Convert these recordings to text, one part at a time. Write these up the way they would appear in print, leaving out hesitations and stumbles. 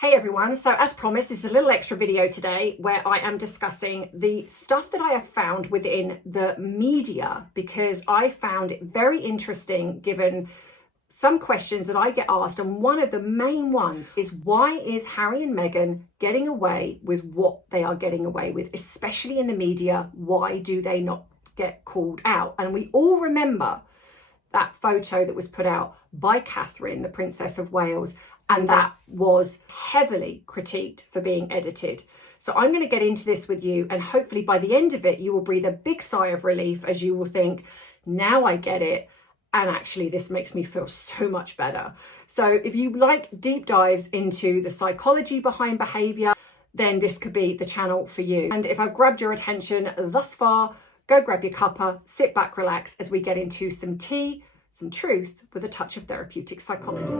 Hey everyone, so as promised, this is a little extra video today where I am discussing the stuff that I have found within the media, because I found it very interesting given some questions that I get asked, and one of the main ones is, why is Harry and Meghan getting away with what they are getting away with, especially in the media? Why do they not get called out? And we all remember that photo that was put out by Catherine, the Princess of Wales, and that was heavily critiqued for being edited. So I'm going to get into this with you, and hopefully by the end of it, you will breathe a big sigh of relief as you will think, now I get it. And actually, this makes me feel so much better. So if you like deep dives into the psychology behind behavior, then this could be the channel for you. And if I've grabbed your attention thus far, go grab your cuppa, sit back, relax as we get into some tea, some truth with a touch of therapeutic psychology.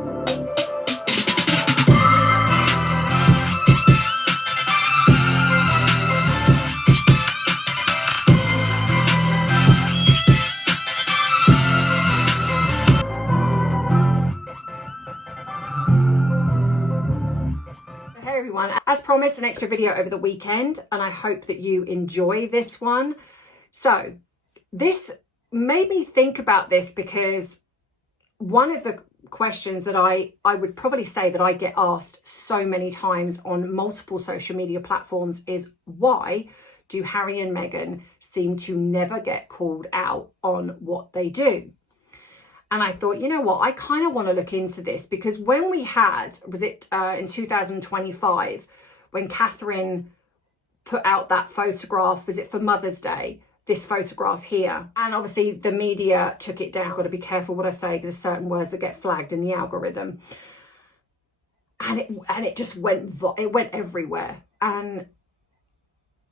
Hey everyone, as promised, an extra video over the weekend, and I hope that you enjoy this one. So this made me think about this because one of the questions that I would probably say that I get asked so many times on multiple social media platforms is, why do Harry and Meghan seem to never get called out on what they do? And I thought, you know what, I kind of want to look into this, because when we had, was it in 2025, when Catherine put out that photograph, was it for Mother's Day, this photograph here? And obviously the media took it down. Got to be careful what I say, because there's certain words that get flagged in the algorithm. And it just went everywhere. And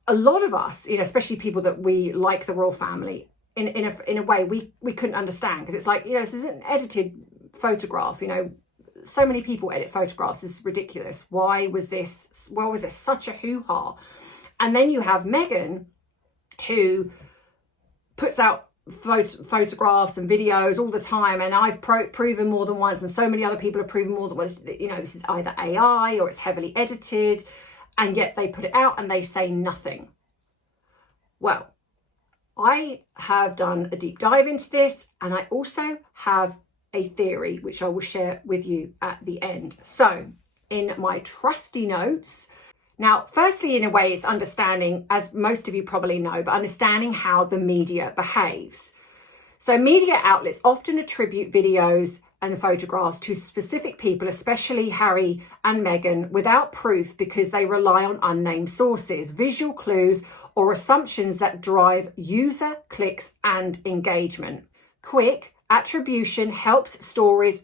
a lot of us, you know, especially people that we like the royal family, in a way we couldn't understand, because it's like, you know, this is an edited photograph, you know, so many people edit photographs, this is ridiculous. Why was this such a hoo-ha? And then you have Meghan, who puts out photographs and videos all the time, and I've proven more than once, and so many other people have proven more than once, you know, this is either AI or it's heavily edited, and yet they put it out and they say nothing. Well, I have done a deep dive into this, and I also have a theory which I will share with you at the end. So in my trusty notes, now firstly, in a way, it's understanding, as most of you probably know, but understanding how the media behaves. So media outlets often attribute videos and photographs to specific people, especially Harry and Meghan, without proof, because they rely on unnamed sources, visual clues, or assumptions that drive user clicks and engagement. Quick attribution helps stories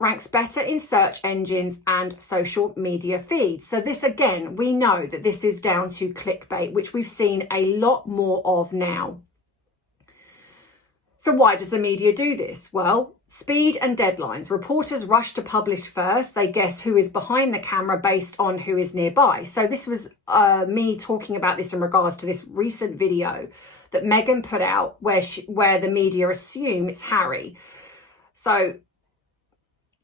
ranks better in search engines and social media feeds. So this, again, we know that this is down to clickbait, which we've seen a lot more of now. So why does the media do this? Well, speed and deadlines. Reporters rush to publish first. They guess who is behind the camera based on who is nearby. So this was me talking about this in regards to this recent video that Meghan put out where the media assume it's Harry. So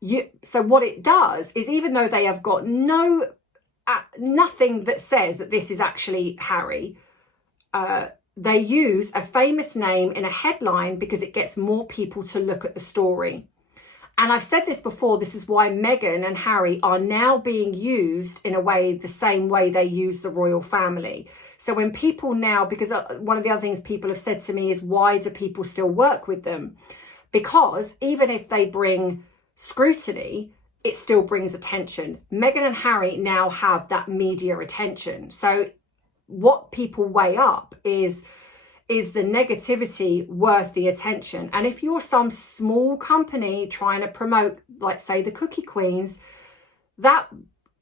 what it does is, even though they have got nothing that says that this is actually Harry, they use a famous name in a headline because it gets more people to look at the story. And I've said this before, this is why Meghan and Harry are now being used in a way, the same way they use the royal family. So when people now, because one of the other things people have said to me is, why do people still work with them? Because even if they bring scrutiny, it still brings attention. Meghan and Harry now have that media attention. So what people weigh up is the negativity worth the attention? And if you're some small company trying to promote, like say the Cookie Queens, that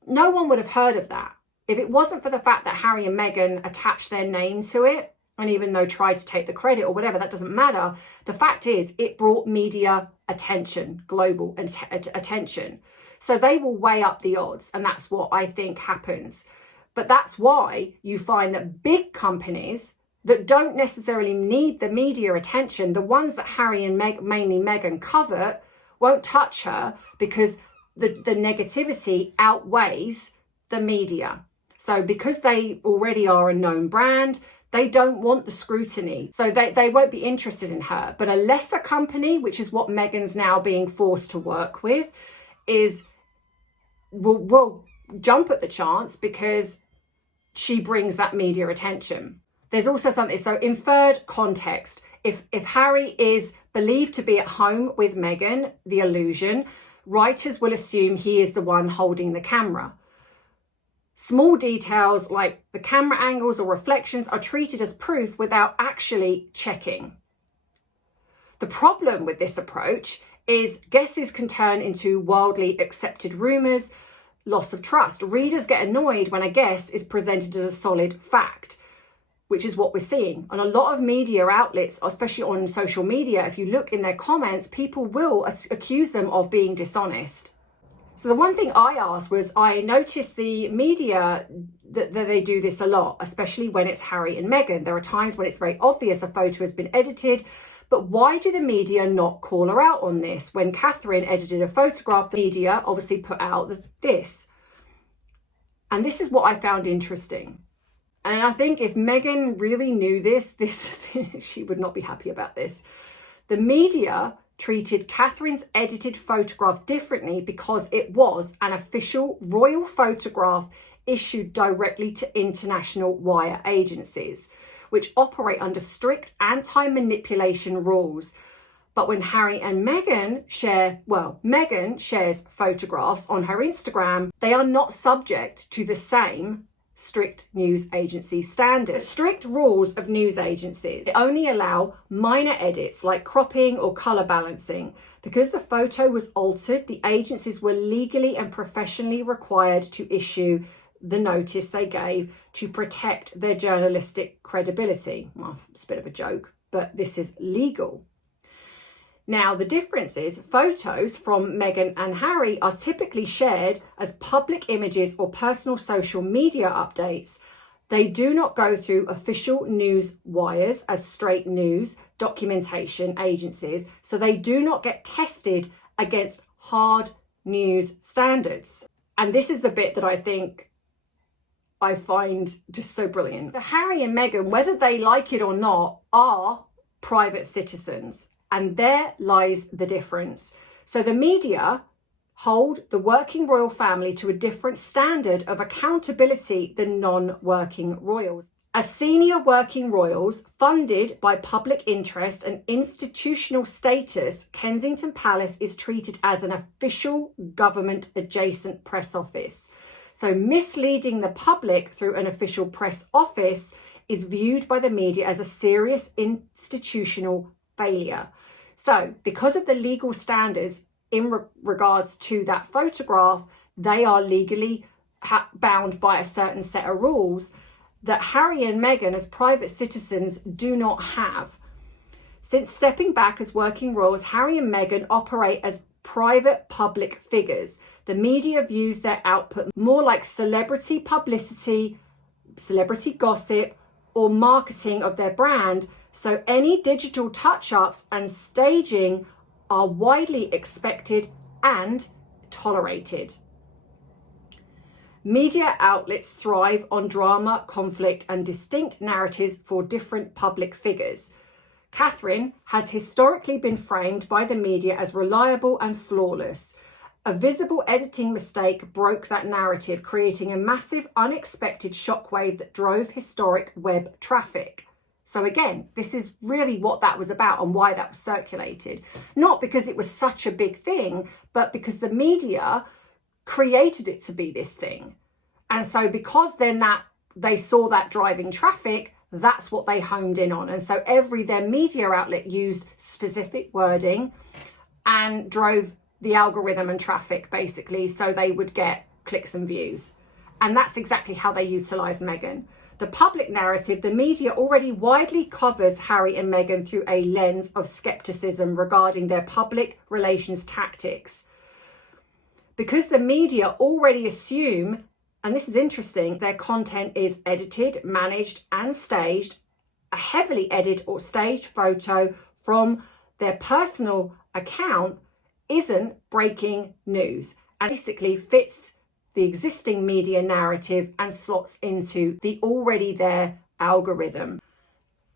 no one would have heard of that if it wasn't for the fact that Harry and Meghan attached their name to it. And even though tried to take the credit or whatever, that doesn't matter. The fact is, it brought media attention, global attention. So they will weigh up the odds, and that's what I think happens. But that's why you find that big companies that don't necessarily need the media attention, the ones that Harry and mainly Meghan covet, won't touch her, because the negativity outweighs the media. So because they already are a known brand, they don't want the scrutiny. So they won't be interested in her. But a lesser company, which is what Meghan's now being forced to work with, will jump at the chance because she brings that media attention. There's also something, so inferred context. If Harry is believed to be at home with Meghan, the illusion, writers will assume he is the one holding the camera. Small details like the camera angles or reflections are treated as proof without actually checking. The problem with this approach is guesses can turn into wildly accepted rumours, loss of trust. Readers get annoyed when a guess is presented as a solid fact, which is what we're seeing. On a lot of media outlets, especially on social media, if you look in their comments, people will accuse them of being dishonest. So the one thing I asked was, I noticed the media that they do this a lot, especially when it's Harry and Meghan. There are times when it's very obvious a photo has been edited, but why do the media not call her out on this? When Catherine edited a photograph, the media obviously put out this. And this is what I found interesting. And I think if Meghan really knew this she would not be happy about this. The media treated Catherine's edited photograph differently because it was an official royal photograph issued directly to international wire agencies, which operate under strict anti-manipulation rules. But when Harry and Meghan Meghan shares photographs on her Instagram, they are not subject to the same strict news agency standards. The strict rules of news agencies only allow minor edits like cropping or colour balancing. Because the photo was altered, the agencies were legally and professionally required to issue the notice they gave to protect their journalistic credibility. Well, it's a bit of a joke, but this is legal. Now, the difference is photos from Meghan and Harry are typically shared as public images or personal social media updates. They do not go through official news wires as straight news documentation agencies, so they do not get tested against hard news standards. And this is the bit that I think I find just so brilliant. So Harry and Meghan, whether they like it or not, are private citizens. And there lies the difference. So the media hold the working royal family to a different standard of accountability than non-working royals. As senior working royals funded by public interest and institutional status, Kensington Palace is treated as an official government adjacent press office. So misleading the public through an official press office is viewed by the media as a serious institutional failure. So because of the legal standards in regards to that photograph, they are legally bound by a certain set of rules that Harry and Meghan as private citizens do not have. Since stepping back as working royals, Harry and Meghan operate as private public figures. The media views their output more like celebrity publicity, celebrity gossip, or marketing of their brand. So any digital touch-ups and staging are widely expected and tolerated. Media outlets thrive on drama, conflict, and distinct narratives for different public figures. Catherine has historically been framed by the media as reliable and flawless. A visible editing mistake broke that narrative, creating a massive, unexpected shockwave that drove historic web traffic. So again, this is really what that was about and why that was circulated. Not because it was such a big thing, but because the media created it to be this thing. And so because then that they saw that driving traffic, that's what they homed in on. And so their media outlet used specific wording and drove the algorithm and traffic basically so they would get clicks and views. And that's exactly how they utilise Meghan. The public narrative, the media already widely covers Harry and Meghan through a lens of skepticism regarding their public relations tactics. Because the media already assume, and this is interesting, their content is edited, managed and staged, a heavily edited or staged photo from their personal account isn't breaking news. and basically fits the existing media narrative and slots into the already there algorithm.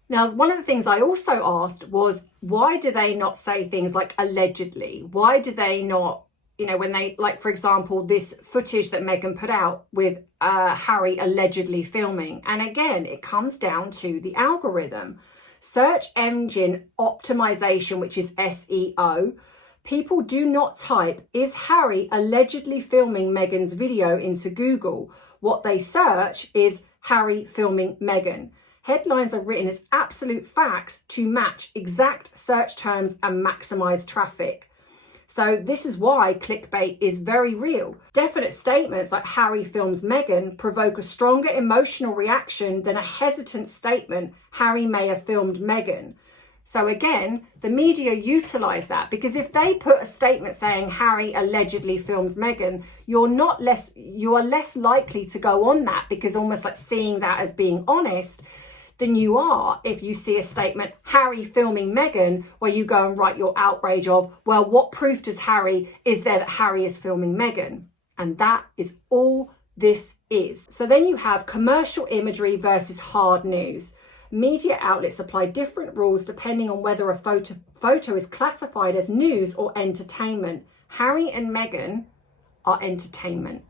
Now, one of the things I also asked was, why do they not say things like allegedly? Why do they not, when they, like, for example, this footage that Meghan put out with Harry allegedly filming. And again, it comes down to the algorithm. Search engine optimization, which is SEO. People do not type, is Harry allegedly filming Meghan's video into Google? What they search is Harry filming Meghan. Headlines are written as absolute facts to match exact search terms and maximize traffic. So this is why clickbait is very real. Definite statements like Harry films Meghan provoke a stronger emotional reaction than a hesitant statement, Harry may have filmed Meghan. So again, the media utilize that, because if they put a statement saying Harry allegedly films Meghan, you are less likely to go on that, because almost like seeing that as being honest than you are if you see a statement, Harry filming Meghan, where you go and write your outrage of, well, what proof is there that Harry is filming Meghan? And that is all this is. So then you have commercial imagery versus hard news. Media outlets apply different rules depending on whether a photo is classified as news or entertainment. Harry and Meghan are entertainment.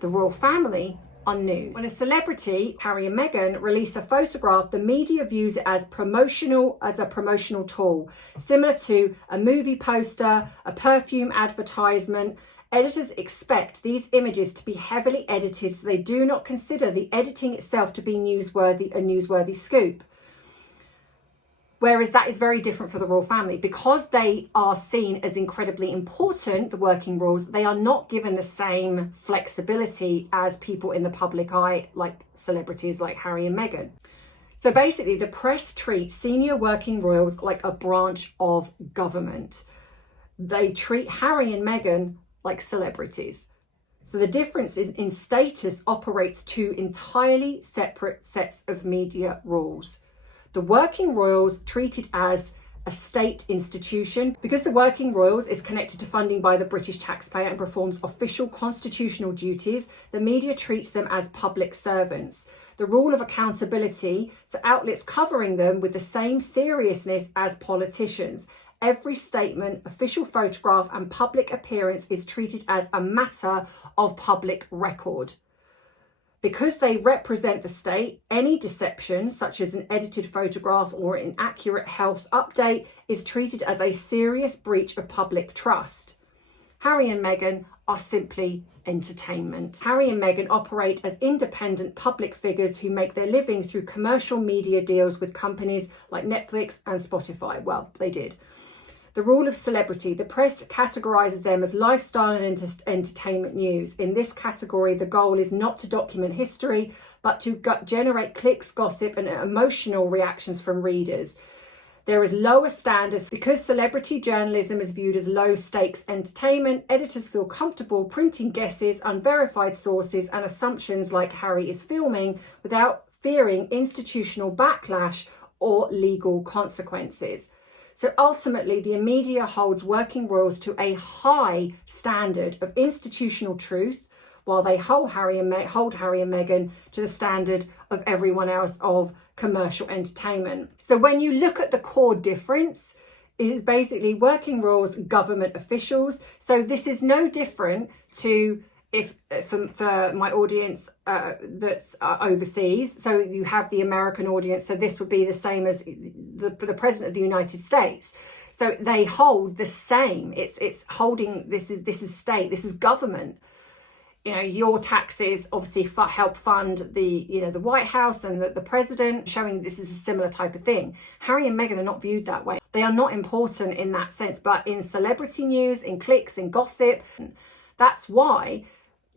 The royal family are news. When a celebrity, Harry and Meghan, release a photograph, the media views it as a promotional tool, similar to a movie poster, a perfume advertisement. Editors expect these images to be heavily edited, so they do not consider the editing itself to be a newsworthy scoop. Whereas that is very different for the royal family. Because they are seen as incredibly important, the working royals, they are not given the same flexibility as people in the public eye, like celebrities like Harry and Meghan. So basically, the press treats senior working royals like a branch of government. They treat Harry and Meghan like celebrities. So the difference is in status operates two entirely separate sets of media rules. The working royals treated as a state institution. Because the working royals is connected to funding by the British taxpayer and performs official constitutional duties, the media treats them as public servants. The rule of accountability, so outlets covering them with the same seriousness as politicians. Every statement, official photograph and public appearance is treated as a matter of public record. Because they represent the state, any deception, such as an edited photograph or an inaccurate health update, is treated as a serious breach of public trust. Harry and Meghan are simply entertainment. Harry and Meghan operate as independent public figures who make their living through commercial media deals with companies like Netflix and Spotify. Well, they did. The rule of celebrity. The press categorises them as lifestyle and entertainment news. In this category, the goal is not to document history, but to generate clicks, gossip, and emotional reactions from readers. There is lower standards. Because celebrity journalism is viewed as low-stakes entertainment, editors feel comfortable printing guesses, unverified sources, and assumptions like Harry is filming without fearing institutional backlash or legal consequences. So ultimately, the media holds working royals to a high standard of institutional truth, while they hold Harry and Meghan to the standard of everyone else of commercial entertainment. So when you look at the core difference, it is basically working royals, government officials. So this is no different to for my audience that's overseas. So you have the American audience. So this would be the same as the President of the United States. So they hold the same. It's holding, this is state, this is government. You know, your taxes obviously help fund the White House and the president, showing this is a similar type of thing. Harry and Meghan are not viewed that way. They are not important in that sense, but in celebrity news, in clicks, in gossip, that's why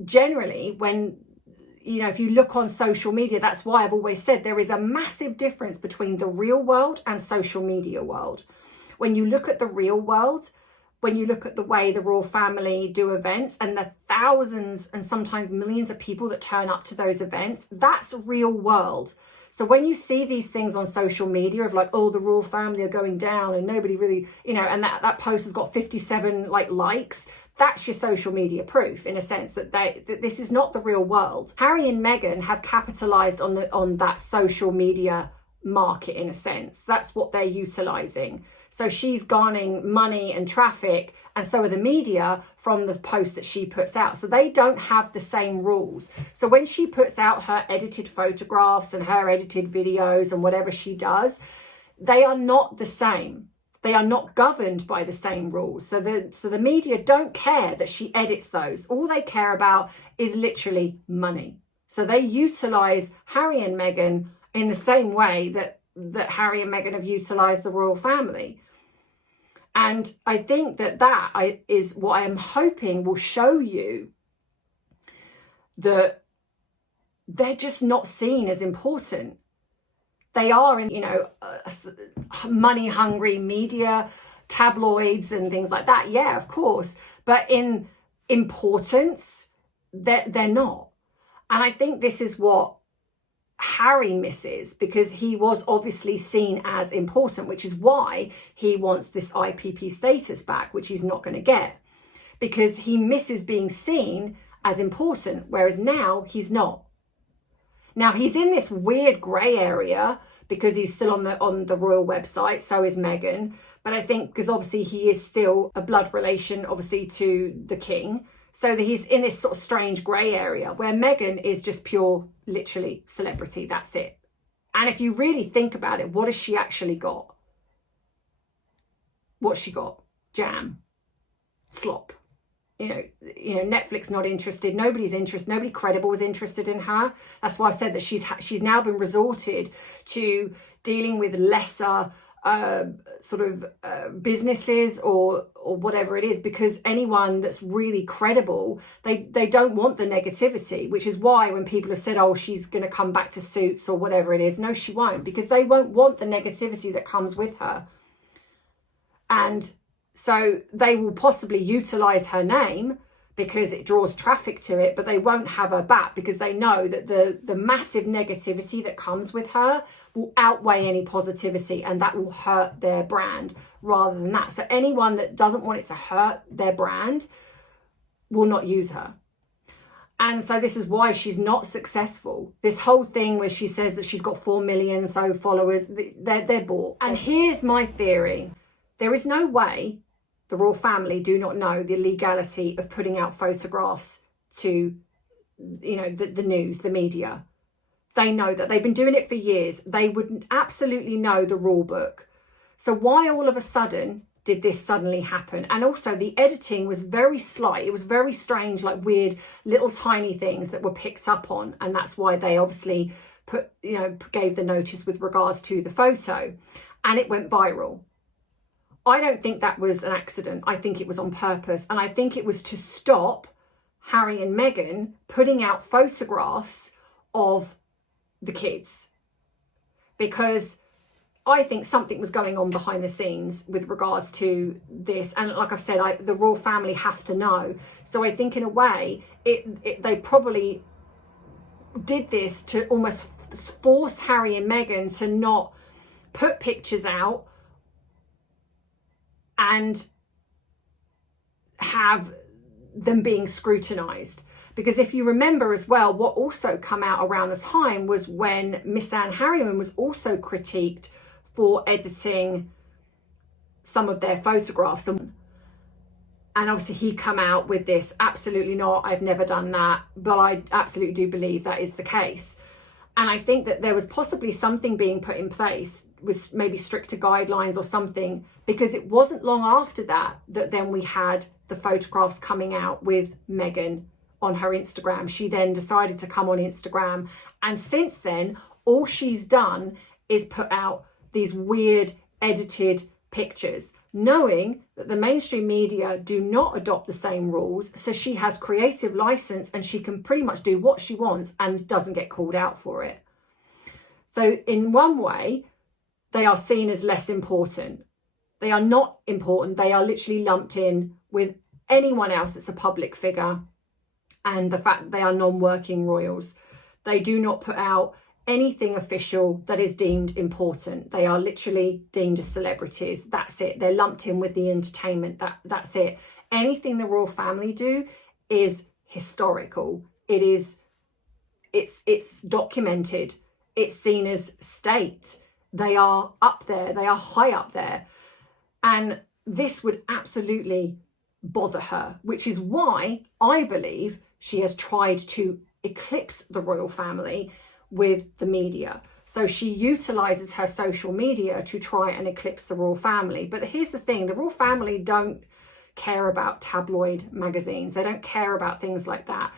generally when, if you look on social media, that's why I've always said there is a massive difference between the real world and social media world. When you look at the real world, when you look at the way the royal family do events and the thousands and sometimes millions of people that turn up to those events, that's real world. So when you see these things on social media of like, oh, the royal family are going down and nobody really, and that post has got 57 likes, that's your social media proof, in a sense, that this is not the real world. Harry and Meghan have capitalized on that social media market, in a sense. That's what they're utilizing. So she's garnering money and traffic, and so are the media, from the posts that she puts out. So they don't have the same rules. So when she puts out her edited photographs and her edited videos and whatever she does, they are not the same. They are not governed by the same rules. So the media don't care that she edits those. All they care about is literally money. So they utilize Harry and Meghan in the same way that Harry and Meghan have utilized the royal family. And I think that is what I am hoping will show you that they're just not seen as important. They are in, money hungry media, tabloids and things like that. Yeah, of course. But in importance, they're not. And I think this is what Harry misses, because he was obviously seen as important, which is why he wants this IPP status back, which he's not going to get, because he misses being seen as important, whereas now he's not. Now he's in this weird grey area because he's still on the royal website, so is Meghan. But I think because obviously he is still a blood relation, obviously, to the king. So that he's in this sort of strange grey area where Meghan is just pure, literally, celebrity. That's it. And if you really think about it, what has she actually got? What's she got? Jam. Slop. Netflix not interested. Nobody's interested. Nobody credible is interested in her. That's why I said that she's now been resorted to dealing with lesser businesses or whatever it is, because anyone that's really credible, they don't want the negativity, which is why when people have said, oh, she's going to come back to Suits or whatever it is, no, she won't, because they won't want the negativity that comes with her. And so they will possibly utilize her name because it draws traffic to it, but they won't have her back because they know that the massive negativity that comes with her will outweigh any positivity, and that will hurt their brand rather than that. So anyone that doesn't want it to hurt their brand will not use her. And so this is why she's not successful. This whole thing where she says that she's got 4 million so followers, they're bought. And here's my theory. There is no way the royal family do not know the legality of putting out photographs to, the news, the media. They know that. They've been doing it for years. They would absolutely know the rule book. So why all of a sudden did this suddenly happen? And also the editing was very slight. It was very strange, like weird little tiny things that were picked up on. And that's why they obviously gave the notice with regards to the photo, and it went viral. I don't think that was an accident. I think it was on purpose. And I think it was to stop Harry and Meghan putting out photographs of the kids, because I think something was going on behind the scenes with regards to this. And like I've said, the royal family have to know. So I think in a way, they probably did this to almost force Harry and Meghan to not put pictures out and have them being scrutinized. Because if you remember as well, what also come out around the time was when Miss Anne Harriman was also critiqued for editing some of their photographs. And obviously he come out with this, absolutely not, I've never done that. But I absolutely do believe that is the case. And I think that there was possibly something being put in place with maybe stricter guidelines or something, because it wasn't long after that then we had the photographs coming out with Meghan on her Instagram. She then decided to come on Instagram. And since then, all she's done is put out these weird edited pictures, knowing that the mainstream media do not adopt the same rules. So she has creative license and she can pretty much do what she wants and doesn't get called out for it. So in one way, they are seen as less important. They are not important. They are literally lumped in with anyone else that's a public figure, and the fact that they are non-working royals. They do not put out anything official that is deemed important. They are literally deemed as celebrities. That's it. They're lumped in with the entertainment. That's it. Anything the royal family do is historical. It's documented. It's seen as state. They are up there. They are high up there. And this would absolutely bother her, which is why I believe she has tried to eclipse the royal family with the media. So she utilizes her social media to try and eclipse the royal family. But here's the thing, the royal family don't care about tabloid magazines. They don't care about things like that.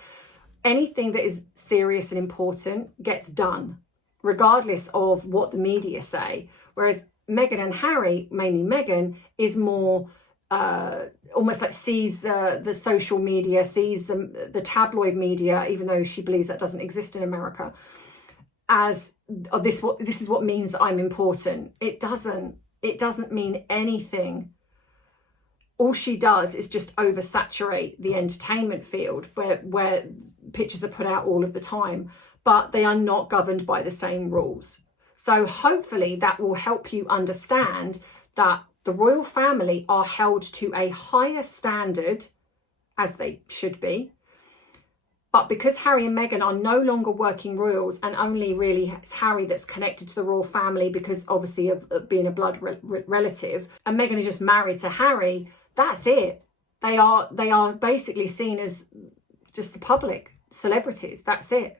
Anything that is serious and important gets done, regardless of what the media say. Whereas Meghan and Harry, mainly Meghan, is more almost like sees the social media, sees the tabloid media, even though she believes that doesn't exist in America, as this is what means that I'm important. It doesn't mean anything. All she does is just oversaturate the entertainment field where pictures are put out all of the time, but they are not governed by the same rules. So hopefully that will help you understand that the royal family are held to a higher standard, as they should be. But because Harry and Meghan are no longer working royals, and only really it's Harry that's connected to the royal family because obviously of being a blood relative, and Meghan is just married to Harry, that's it. They are basically seen as just the public celebrities. That's it.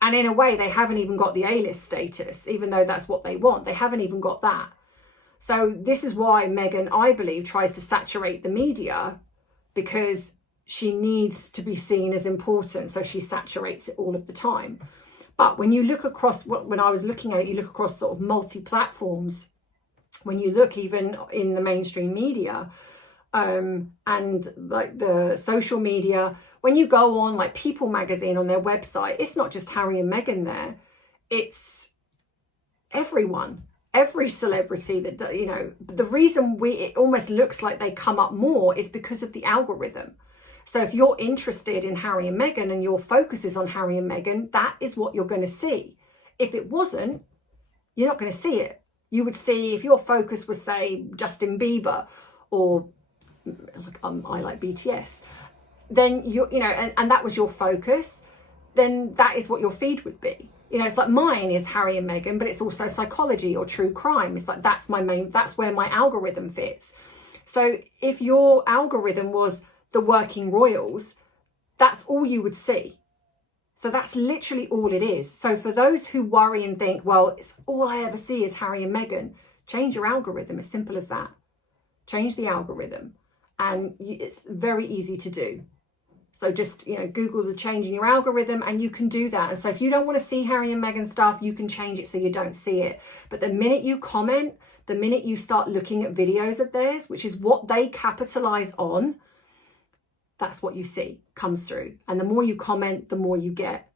And in a way, they haven't even got the A-list status, even though that's what they want. They haven't even got that. So this is why Meghan, I believe, tries to saturate the media, because she needs to be seen as important. So she saturates it all of the time. But when you look across, when I was looking at it, you look across sort of multi-platforms, when you look even in the mainstream media, and like the social media, when you go on like People magazine on their website, it's not just Harry and Meghan there, it's everyone, every celebrity that, you know. The reason it almost looks like they come up more is because of the algorithm. So if you're interested in Harry and Meghan and your focus is on Harry and Meghan, that is what you're going to see. If it wasn't, you're not going to see it. You would see, if your focus was, say, Justin Bieber, or I like BTS, then you know, and that was your focus, then that is what your feed would be. You know, it's like mine is Harry and Meghan, but it's also psychology or true crime. It's like that's where my algorithm fits. So if your algorithm was the working royals, that's all you would see. So that's literally all it is. So for those who worry and think, well, it's all I ever see is Harry and Meghan, change your algorithm. As simple as that. Change the algorithm. And it's very easy to do. So just, you know, Google the change in your algorithm and you can do that. And so if you don't want to see Harry and Meghan stuff, you can change it so you don't see it. But the minute you comment, the minute you start looking at videos of theirs, which is what they capitalize on, that's what you see comes through. And the more you comment, the more you get.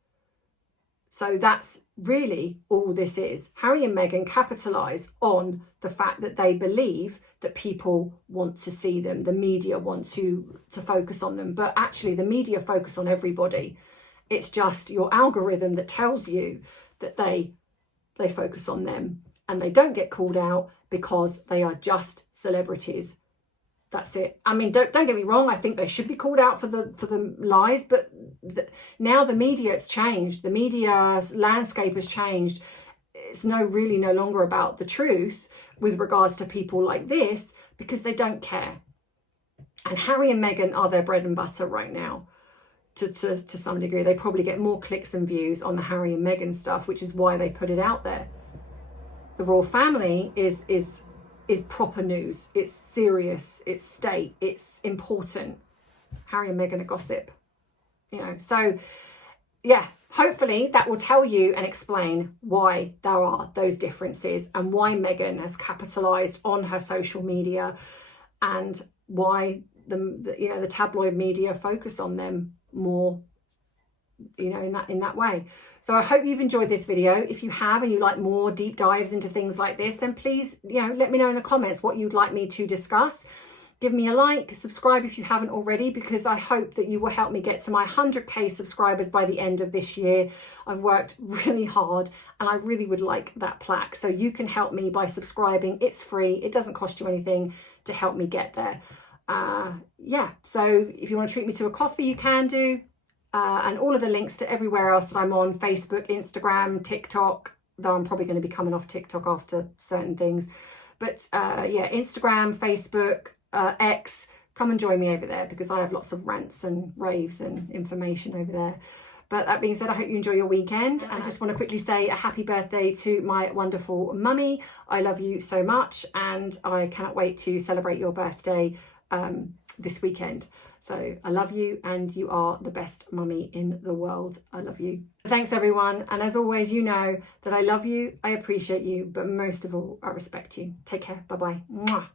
So that's really all this is. Harry and Meghan capitalize on the fact that they believe that people want to see them. The media want to focus on them. But actually, the media focus on everybody. It's just your algorithm that tells you that they focus on them. And they don't get called out because they are just celebrities. That's it. I mean, don't get me wrong. I think they should be called out for the lies, but now the media has changed. The media landscape has changed. It's really no longer about the truth with regards to people like this, because they don't care. And Harry and Meghan are their bread and butter right now. To some degree, they probably get more clicks and views on the Harry and Meghan stuff, which is why they put it out there. The royal family is proper news. It's serious, it's state, it's important. Harry and Meghan are gossip, you know. So yeah, hopefully that will tell you and explain why there are those differences and why Meghan has capitalized on her social media, and why the tabloid media focus on them more, you know, in that way. So I hope you've enjoyed this video. If you have, and you like more deep dives into things like this, then please, you know, let me know in the comments what you'd like me to discuss. Give me a like, subscribe if you haven't already, because I hope that you will help me get to my 100k subscribers by the end of this year. I've worked really hard and I really would like that plaque. So you can help me by subscribing. It's free. It doesn't cost you anything to help me get there. yeah, so if you want to treat me to a coffee, you can do. And all of the links to everywhere else that I'm on, Facebook, Instagram, TikTok, though I'm probably going to be coming off TikTok after certain things. But yeah, Instagram, Facebook, X, come and join me over there because I have lots of rants and raves and information over there. But that being said, I hope you enjoy your weekend. And I just want to quickly say a happy birthday to my wonderful mummy. I love you so much and I cannot wait to celebrate your birthday this weekend. So I love you and you are the best mummy in the world. I love you. Thanks everyone. And as always, you know that I love you, I appreciate you, but most of all, I respect you. Take care. Bye-bye. Mwah.